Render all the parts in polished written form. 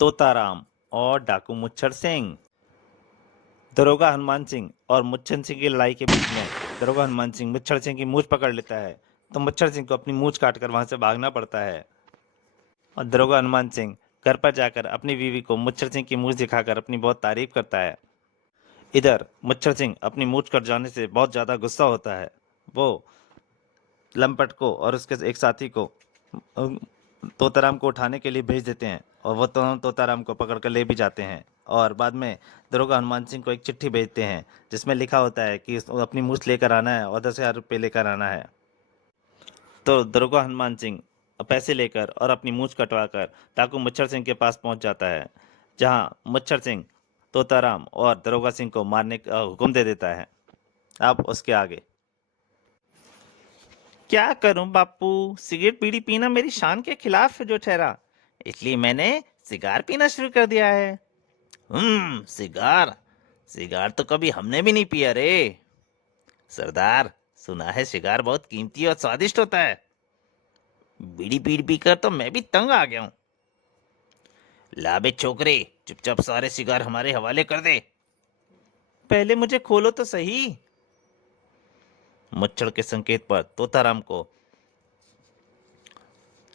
तोताराम और डाकू मुच्छर सिंह। दरोगा हनुमान सिंह और मुच्छर सिंह की लड़ाई के बीच में दरोगा हनुमान सिंह मुच्छर सिंह की मूंछ पकड़ लेता है, तो मुच्छर सिंह को अपनी मूंछ काटकर वहां से भागना पड़ता है। और दरोगा हनुमान सिंह घर पर जाकर अपनी बीवी को मुच्छर सिंह की मूंछ दिखाकर अपनी बहुत तारीफ करता है। इधर मुच्छर सिंह अपनी मूंछ कट जाने से बहुत ज्यादा गुस्सा होता है। वो लंपट को और उसके एक साथी को तोताराम को उठाने के लिए भेज देते हैं, और वो दोनों तोताराम को पकड़ कर ले भी जाते हैं। और बाद में दरोगा हनुमान सिंह को एक चिट्ठी भेजते हैं जिसमें लिखा होता है कि उसको अपनी मूछ लेकर आना है और 10,000 रुपये लेकर आना है। तो दरोगा हनुमान सिंह पैसे लेकर और अपनी मूछ कटवाकर डाकू मुच्छर सिंह के पास पहुंच जाता है, जहां मुच्छर सिंह तोताराम और दरोगा सिंह को मारने का हुक्म दे देता है। अब उसके आगे क्या करूं बापू, सिगरेट बीड़ी पीना मेरी शान के खिलाफ है जो ठहरा, इसलिए मैंने सिगार पीना शुरू कर दिया है। सिगार सिगार तो कभी हमने भी नहीं पिया रे। सरदार, सुना है सिगार बहुत कीमती और स्वादिष्ट होता है। बीड़ी पी पी कर तो मैं भी तंग आ गया हूं। लाबे छोकरे, चुपचाप सारे सिगार हमारे हवाले कर दे। पहले मुझे खोलो तो सही। मुच्छड़ के संकेत पर तोताराम को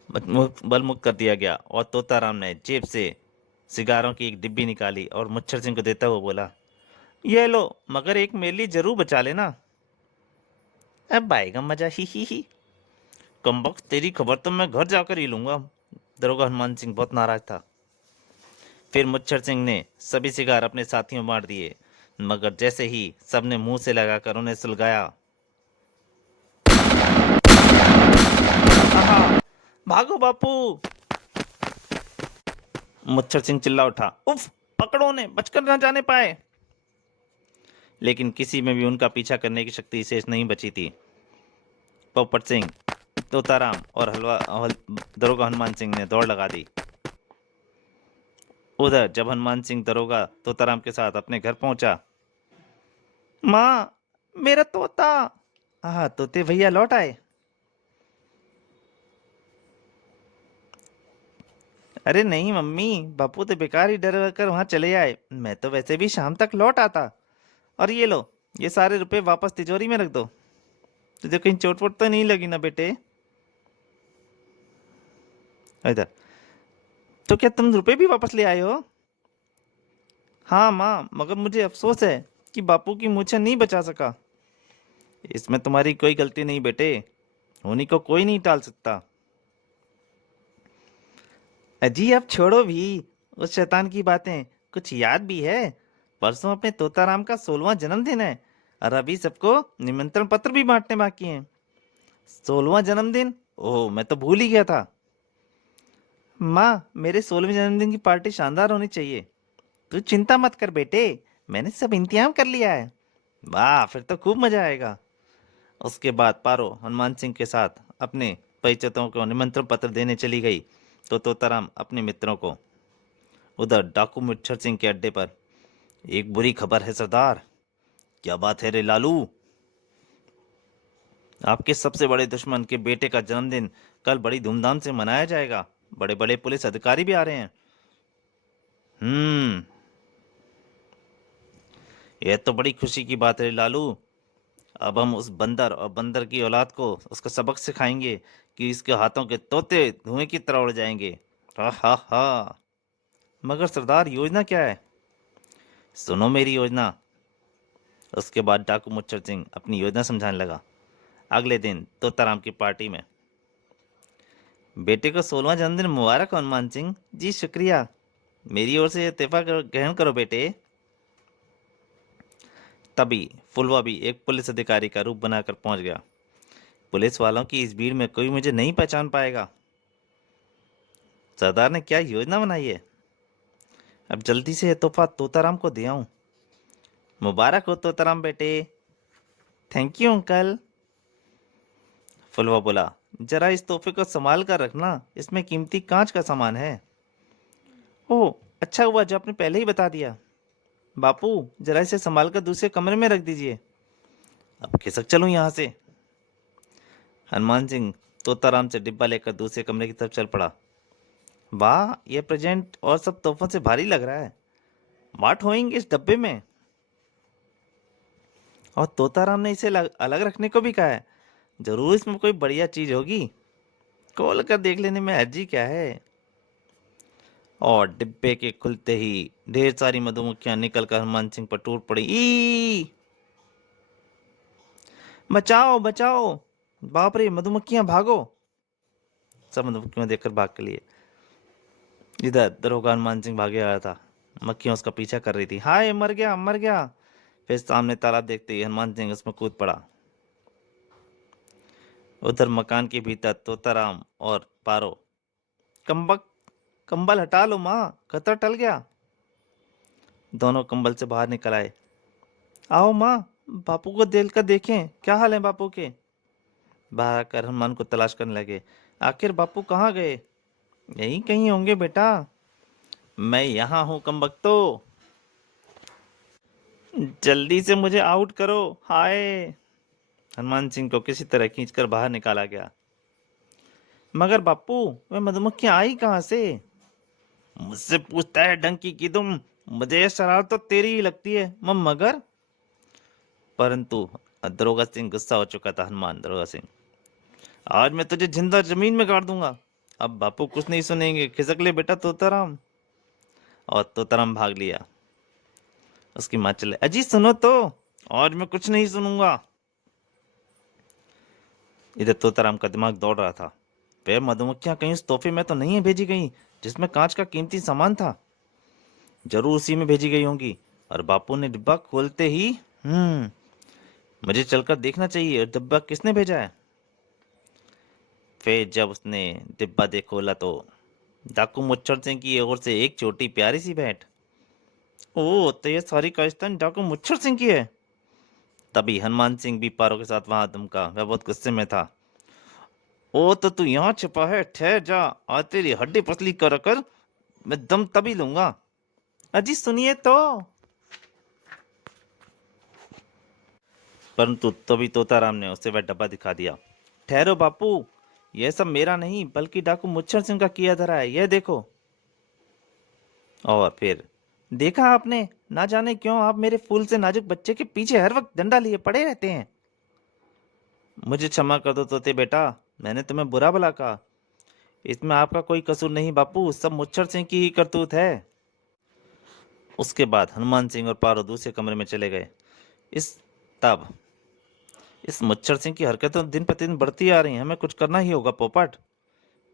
बलमुक्त कर दिया गया, और तोताराम ने जेब से सिगारों की एक डिब्बी निकाली और मुच्छर सिंह को देता हुआ बोला, ये लो, मगर एक मेरे लिए जरूर बचा लेना। अब आएगा मजा, ही। कमबख्त, तेरी खबर तो मैं घर जाकर ही लूंगा। दरोगा हनुमान सिंह बहुत नाराज था। फिर मुच्छर सिंह ने सभी सिगार अपने साथियों में बांट दिए, मगर जैसे ही सबने मुंह से लगाकर उन्हें सुलगाया, आहा, भागो बापू। मुच्छर सिंह चिल्ला उठा, उफ, पकड़ो उन्हें, बचकर न जाने पाए। लेकिन किसी में भी उनका पीछा करने की शक्ति शेष नहीं बची थी। पोपट सिंह, तोताराम और दरोगा हनुमान सिंह ने दौड़ लगा दी। उधर जब हनुमान सिंह दरोगा तोताराम के साथ अपने घर पहुंचा, माँ, मेरा तोता। हाँ, तोते भैया लौट आए। अरे नहीं मम्मी, बापू तो बेकार ही डर कर वहां चले आए, मैं तो वैसे भी शाम तक लौट आता। और ये लो, ये सारे रुपए वापस तिजोरी में रख दो। तुझे कहीं चोट वोट तो नहीं लगी ना बेटे? इधर, तो क्या तुम रुपए भी वापस ले आए हो? हाँ माँ, मगर मुझे अफसोस है कि बापू की मूछें नहीं बचा सका। इसमें तुम्हारी कोई गलती नहीं बेटे, होनी को कोई नहीं टाल सकता। अजी अब छोड़ो भी उस शैतान की बातें, कुछ याद भी है? परसों अपने तोताराम का 16वां जन्मदिन है, और अभी सबको निमंत्रण पत्र भी बांटने बाकी हैं। 16वां जन्मदिन? ओह, मैं तो भूल ही गया था। माँ, मेरे 16वें जन्मदिन की पार्टी शानदार होनी चाहिए। तू चिंता मत कर बेटे, मैंने सब इंतजाम कर लिया है। वाह, फिर तो खूब मजा आएगा। उसके बाद पारो हनुमान सिंह के साथ अपने परिचितों को निमंत्रण पत्र देने चली गई, तो तोताराम अपने मित्रों को। उधर डाकू मुच्छर सिंह के अड्डे पर, एक बुरी खबर है सरदार। क्या बात है रे लालू? आपके सबसे बड़े दुश्मन के बेटे का जन्मदिन कल बड़ी धूमधाम से मनाया जाएगा। बड़े बड़े पुलिस अधिकारी भी आ रहे हैं। हम्म, यह तो बड़ी खुशी की बात है रे लालू। अब हम उस बंदर और बंदर की औलाद को उसका सबक सिखाएंगे कि इसके हाथों के तोते धुएं की तरह उड़ जाएंगे। हा हा हा। मगर सरदार, योजना क्या है? सुनो मेरी योजना। उसके बाद डाकू मुच्चर सिंह अपनी योजना समझाने लगा। अगले दिन तोताराम की पार्टी में, बेटे को 16वां जन्मदिन मुबारक हो हनुमान सिंह जी। शुक्रिया, मेरी ओर से इत्तेफाक ग्रहण करो बेटे। तभी फुलवा भी एक पुलिस अधिकारी का रूप बनाकर पहुंच गया। पुलिस वालों की इस भीड़ में कोई मुझे नहीं पहचान पाएगा। सरदार ने क्या योजना बनाई है? अब जल्दी से यह तोहफा तोताराम को दे आऊं। मुबारक हो तोताराम बेटे। Thank you uncle. फुलवा बोला, जरा इस तोहफे को संभाल कर रखना, इसमें कीमती कांच का सामान है। ओह, अच्छा हुआ जो आपने पहले ही बता दिया। बापू, जरा इसे संभाल कर दूसरे कमरे में रख दीजिए। अब खिसक चलूं यहां से? हनुमान सिंह तोताराम से डिब्बा लेकर दूसरे कमरे की तरफ चल पड़ा। वाह, ये प्रेजेंट और सब तोहफों से भारी लग रहा है। वाट होएंगे इस डब्बे में? और तोताराम ने इसे अलग रखने को भी कहा है। जरूर इसमें कोई बढ़िया चीज होगी। खोल कर देख लेने में हर्जी क्या है। और डिब्बे के खुलते ही ढेर सारी मधुमक्खियां निकलकर हनुमान सिंह पर टूट पड़ी। ई बचाओ बचाओ! बाप रे, मधुमक्खियां भागो! सब मधुमक्खियों देखकर भाग के लिए इधर दरोगा हनुमान सिंह भागे आया था। मक्खियां उसका पीछा कर रही थी। हाय, मर गया मर गया! फिर सामने तालाब देखते ही हनुमान सिंह उसमें कूद पड़ा। उधर मकान के भीतर तोताराम और पारो। कंबक कंबल हटा लो माँ, खतरा टल गया। दोनों कंबल से बाहर निकल आए। आओ माँ, बापू को देख कर देखें, क्या हाल है बापू के। बाहर आकर हनुमान को तलाश करने लगे। आखिर बापू कहाँ गए? यहीं कहीं होंगे बेटा। मैं यहाँ हूँ कमबख्तो, जल्दी से मुझे आउट करो। हाय! हनुमान सिंह को किसी तरह खींचकर बाहर निकाला गया। मगर बापू, वे मधुमक्खियां आई कहाँ से? मुझसे पूछता है डंकी की तुम? मुझे ये शरारत तो तेरी ही लगती है मगर। परंतु दरोगा सिंह गुस्सा हो चुका था। हनुमान दरोगा सिंह, आज मैं तुझे जिंदा जमीन में गाड़ दूंगा। अब बापू कुछ नहीं सुनेंगे, खिसक ले बेटा तोताराम। और तोताराम भाग लिया। उसकी माँ चले, अजी सुनो तो, आज मैं कुछ नहीं सुनूंगा। इधर तोताराम का दिमाग दौड़ रहा था। वे मधुमक्खियां कहीं उस तोहफे में तो नहीं है भेजी गई जिसमें कांच का कीमती सामान था। जरूर उसी में भेजी गई होंगी। और बापू ने डिब्बा खोलते ही मुझे चलकर देखना चाहिए, डिब्बा किसने भेजा है। फिर जब उसने डिब्बा देख खोला तो डाकू मुच्छर सिंह की ओर से एक छोटी प्यारी सी भेंट। ओह, तो ये सारी कारिस्तान डाकू मुच्छर सिंह की है। तभी हनुमान सिंह भी पारो के साथ वहां दुमका। वह बहुत गुस्से में था। ओ, तो तू यहाँ छिपा है? ठहर जा, आज तेरी हड्डी पसली कर मैं दम तभी लूंगा। अजी सुनिए तो। परंतु तभी तोताराम ने उसे वह डब्बा दिखा दिया। ठहरो बापू, यह सब मेरा नहीं बल्कि डाकू मुच्छर सिंह का किया धरा है, यह देखो। और फिर देखा आपने, ना जाने क्यों आप मेरे फूल से नाजुक बच्चे के पीछे हर वक्त डंडा लिए पड़े रहते हैं। मुझे क्षमा कर दो तोते बेटा, मैंने तुम्हें बुरा भला कहा। इसमें आपका कोई कसूर नहीं बापू, सब मुच्छर सिंह की ही करतूत है। उसके बाद हनुमान सिंह और पारो दूसरे कमरे में चले गए। इस तब इस मुच्छर सिंह की हरकतें दिन प्रतिदिन बढ़ती आ रही हैं। हमें कुछ करना ही होगा पोपट।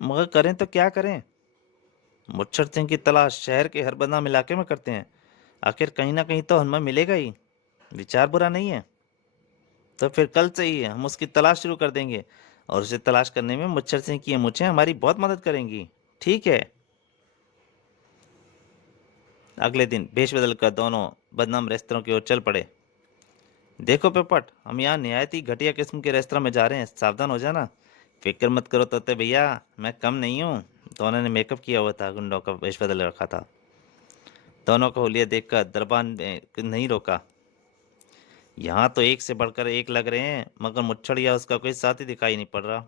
मगर करें तो क्या करें? मुच्छर सिंह की तलाश शहर के हर बदनाम इलाके में करते हैं। आखिर कहीं ना कहीं तो हनुमान मिलेगा ही। विचार बुरा नहीं है। तो फिर कल से ही हम उसकी तलाश शुरू कर देंगे। और उसे तलाश करने में मुच्छर सिंह की ये मूंछें हमारी बहुत मदद करेंगी। ठीक है। अगले दिन भेष बदलकर दोनों बदनाम रेस्तरों की ओर चल पड़े। देखो पोपट, हम यहाँ निहायत ही घटिया किस्म के रेस्तरां में जा रहे हैं, सावधान हो जाना। फिक्र मत करो तोते भैया, मैं कम नहीं हूँ। दोनों ने मेकअप किया हुआ था, गुंडों का वेश बदल रखा था। दोनों को हुलिया देखकर दरबान ने नहीं रोका। यहाँ तो एक से बढ़कर एक लग रहे हैं, मगर मुच्छड़ या उसका कोई साथी दिखाई नहीं पड़ रहा।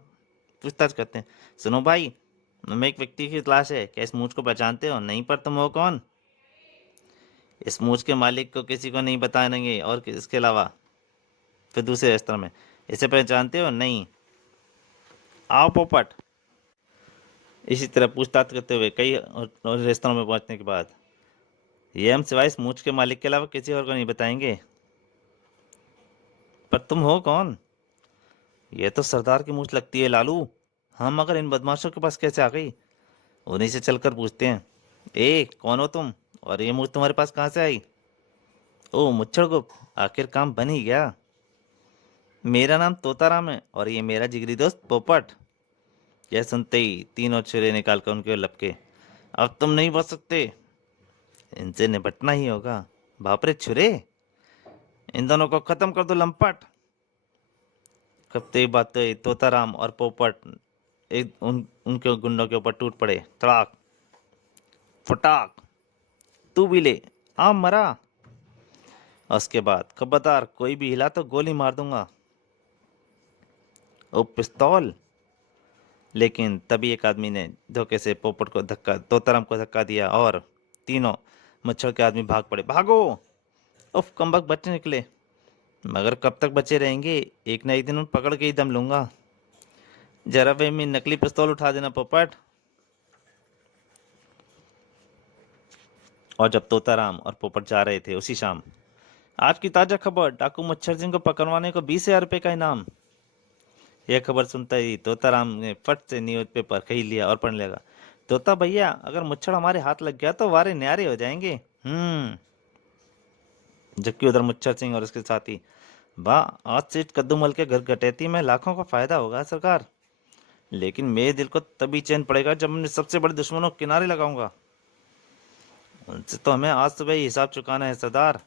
पूछताछ करते हैं। सुनो भाई, हमें एक व्यक्ति की तलाश है, क्या इस मूछ को पहचानते हो? नहीं, पर तुम हो कौन? इस मूछ के मालिक को किसी को नहीं बताएंगे, और इसके अलावा। फिर दूसरे रेस्तरां में, इसे पहचानते हो? नहीं। आओ पोपट। इसी तरह पूछताछ करते हुए कई और रेस्तरां में पहुंचने के बाद ये हम सिवाय इस मूछ के मालिक के अलावा किसी और को नहीं बताएंगे। पर तुम हो कौन? ये तो सरदार की मूछ लगती है लालू। हम मगर इन बदमाशों के पास कैसे आ गई? उन्हीं से चलकर पूछते हैं। ए, कौन हो तुम? और ये मूछ तुम्हारे पास कहाँ से आई? ओ मुच्छड़ गुप्त, आखिर काम बन ही गया। मेरा नाम तोताराम है और ये मेरा जिगरी दोस्त पोपट। यह सुनते ही तीनों छुरे निकालकर उनके ओर लपके। अब तुम नहीं बच सकते, इनसे निपटना ही होगा। बाप रे छुरे, इन दोनों को खत्म कर दो लंपट। कपते ही बात तोताराम और पोपट उनके गुंडों के ऊपर टूट पड़े। तड़ाक फटाक, तू भी ले, आ मरा। और उसके बाद खबरदार कोई भी हिला तो गोली मार दूंगा। ओ पिस्तौल! लेकिन तभी एक आदमी ने धोखे से पोपट को धक्का तोताराम को धक्का दिया और तीनों मच्छर के आदमी भाग पड़े। भागो! उफ, कमबख्त बच्चे निकले। मगर कब तक बचे रहेंगे? एक ना एक दिन उन पकड़ के ही दम लूंगा। जरा वे में नकली पिस्तौल उठा देना पोपट। और जब तोताराम और पोपट जा रहे थे उसी शाम, आज की ताजा खबर, डाकू मच्छर सिंह को पकड़वाने को 20,000 रुपए का इनाम। यह खबर सुनते ही तोताराम ने फट से न्यूज पेपर खरीद लिया और पढ़ने लगा। तोता भैया, अगर मुच्छड़ हमारे हाथ लग गया तो वारे न्यारे हो जाएंगे। जबकि उधर मुच्छर सिंह और उसके साथी, वाह, आज से कद्दूमल के घर गटैती में लाखों का फायदा होगा सरकार। लेकिन मेरे दिल को तभी चैन पड़ेगा जब मैं सबसे बड़े दुश्मनों को किनारे लगाऊंगा। उनसे तो हमें आज सुबह ही हिसाब चुकाना है सरदार।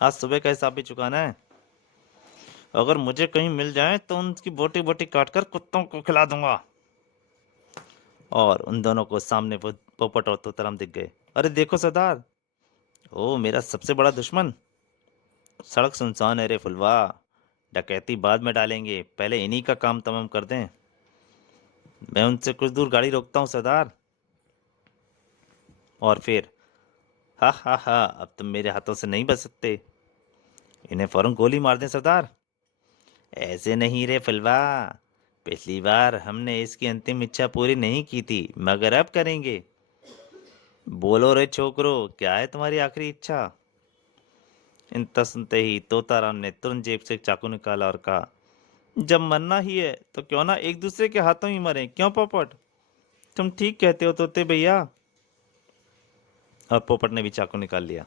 आज सुबह का हिसाब भी चुकाना है। अगर मुझे कहीं मिल जाए तो उनकी बोटी बोटी काट कर कुत्तों को खिला दूंगा। और उन दोनों को सामने पोपट और तोताराम दिख गए। अरे देखो सरदार, ओ मेरा सबसे बड़ा दुश्मन। सड़क सुनसान है रे फुलवा। डकैती बाद में डालेंगे, पहले इन्हीं का काम तमाम कर दें। मैं उनसे कुछ दूर गाड़ी रोकता हूँ सरदार। और फिर, हा हा हा, अब तुम मेरे हाथों से नहीं बच सकते। इन्हें फौरन गोली मार दें सरदार। ऐसे नहीं रे फुलवा, पिछली बार हमने इसकी अंतिम इच्छा पूरी नहीं की थी, मगर अब करेंगे। बोलो रे छोकरो, क्या है तुम्हारी आखिरी इच्छा? इतना सुनते ही तोताराम ने तुरंत जेब से एक चाकू निकाला और कहा, जब मरना ही है तो क्यों ना एक दूसरे के हाथों ही मरे, क्यों पोपट? तुम ठीक कहते हो तोते भैया। और पोपट ने भी चाकू निकाल लिया।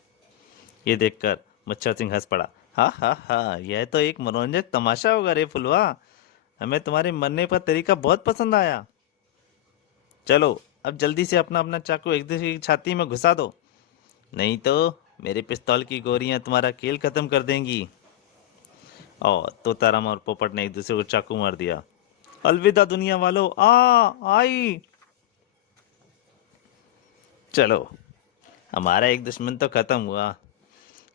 ये देखकर मच्छर सिंह हंस पड़ा। हा हा हा, यह तो एक मनोरंजक तमाशा होगा रे फुलवा। हमें तुम्हारे मरने का तरीका बहुत पसंद आया। चलो अब जल्दी से अपना अपना चाकू एक दूसरे की छाती में घुसा दो, नहीं तो मेरे पिस्तौल की गोलियां तुम्हारा खेल खत्म कर देंगी। और तोताराम और पोपट ने एक दूसरे को चाकू मार दिया। अलविदा दुनिया वालों, आई। चलो, हमारा एक दुश्मन तो खत्म हुआ,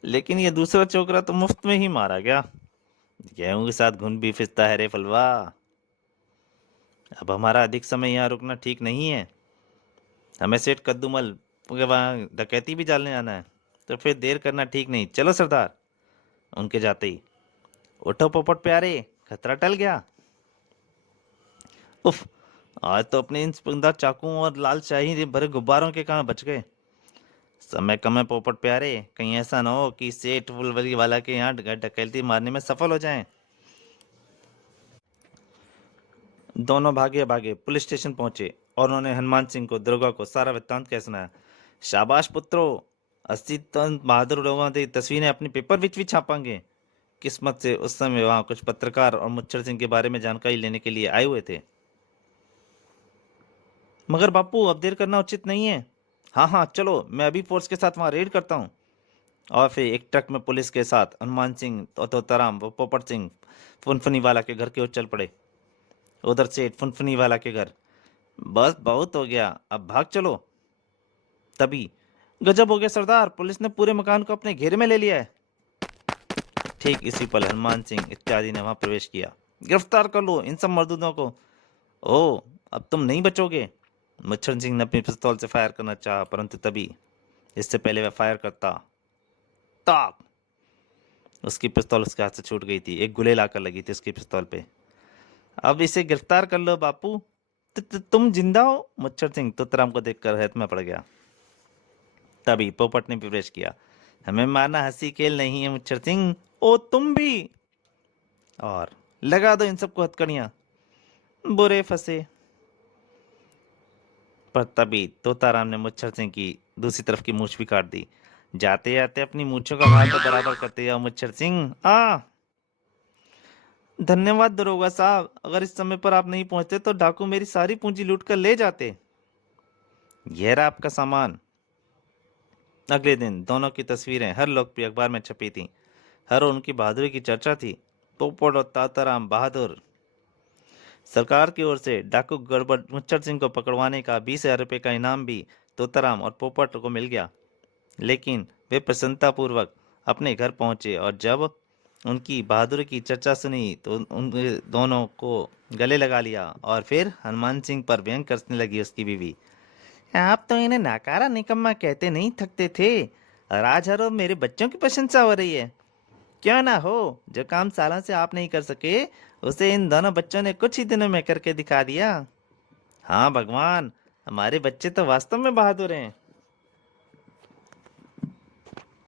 लेकिन ये दूसरा छोकरा तो मुफ्त में ही मारा गया। गेहूं के साथ घुन भी फिसता है रे फलवा। अब हमारा अधिक समय यहाँ रुकना ठीक नहीं है। हमें सेठ कद्दूमल के वहाँ डकैती भी डालने आना है, तो फिर देर करना ठीक नहीं। चलो सरदार। उनके जाते ही, उठो पोपट प्यारे, खतरा टल गया। उफ, आज तो अपने इन चुनिंदा चाकुओं और लाल शाही भरे गुब्बारों के कारण बच गए। समय कम है पोपट प्यारे, कहीं ऐसा ना हो कि सेठ फुलवरी वाला के यहाँ डकैती मारने में सफल हो जाएं। दोनों भागे भागे पुलिस स्टेशन पहुंचे और उन्होंने हनुमान सिंह को, दरोगा को सारा वृत्तांत कह सुनाया। शाबाश पुत्रो, 80 टन बहादुर लोगों की तस्वीरें अपने पेपर विच भी छापांगे। किस्मत से उस समय वहां कुछ पत्रकार और मुच्छर सिंह के बारे में जानकारी लेने के लिए आए हुए थे। मगर बापू, अब देर करना उचित नहीं है। हाँ हाँ चलो, मैं अभी फोर्स के साथ वहां रेड करता हूँ। और फिर एक ट्रक में पुलिस के साथ हनुमान सिंह और तोताराम व पोपट सिंह फुनफुनी वाला के घर की ओर चल पड़े। उधर से फुनफुनी वाला के घर। बस बहुत हो गया, अब भाग चलो। तभी, गजब हो गया सरदार, पुलिस ने पूरे मकान को अपने घेरे में ले लिया है। ठीक इसी पल हनुमान सिंह इत्यादि ने वहां प्रवेश किया। गिरफ्तार कर लो इन सब मर्दूदों को। ओ, अब तुम नहीं बचोगे। मच्छर सिंह ने अपनी पिस्तौल से फायर करना चाहा, परंतु तभी, इससे पहले वह फायर करता, ताक, उसकी पिस्तौल उसके हाथ से छूट गई थी। एक गुलेल आकर लगी थी उसकी पिस्तौल पे। अब इसे गिरफ्तार कर लो बापू। तुम जिंदा हो? मच्छर सिंह तोतराम को देखकर हैरत में पड़ गया। तभी पोपट ने प्रवेश किया। हमें मारना हंसी खेल नहीं है मुच्छर सिंह। ओ तुम भी। और लगा दो इन सबको हथकड़ियां, बुरे फंसे। पर तभी तोताराम ने मुच्छर सिंह की दूसरी तरफ की मूछ भी काट दी। जाते जाते अपनी मूछों का भार तो बराबर करते जाओ मुच्छर सिंह। धन्यवाद दरोगा साहब, अगर इस समय पर आप नहीं पहुंचते तो डाकू मेरी सारी पूंजी लूट कर ले जाते। यह रहा आपका सामान। अगले दिन दोनों की तस्वीरें हर लोकप्रिय अखबार में छपी थीं। हर ओर उनकी बहादुरी की चर्चा थी। पोपट और ताताराम बहादुर। सरकार की ओर से डाकू गड़बड़ मुच्छर सिंह को पकड़वाने का 20,000 रुपये का इनाम भी तोताराम और पोपट को मिल गया। लेकिन वे प्रसन्नतापूर्वक अपने घर पहुंचे और जब उनकी बहादुरी की चर्चा सुनी तो उन दोनों को गले लगा लिया और फिर हनुमान सिंह पर व्यंग कसने लगी उसकी बीवी। आप तो इन्हें नाकारा निकम्मा कहते नहीं थकते थे और आज हर रोज मेरे बच्चों की प्रशंसा हो रही है। क्यों ना हो, जो काम सालों से आप नहीं कर सके उसे इन दोनों बच्चों ने कुछ ही दिनों में करके दिखा दिया। हाँ भगवान, हमारे बच्चे तो वास्तव में बहादुर हैं।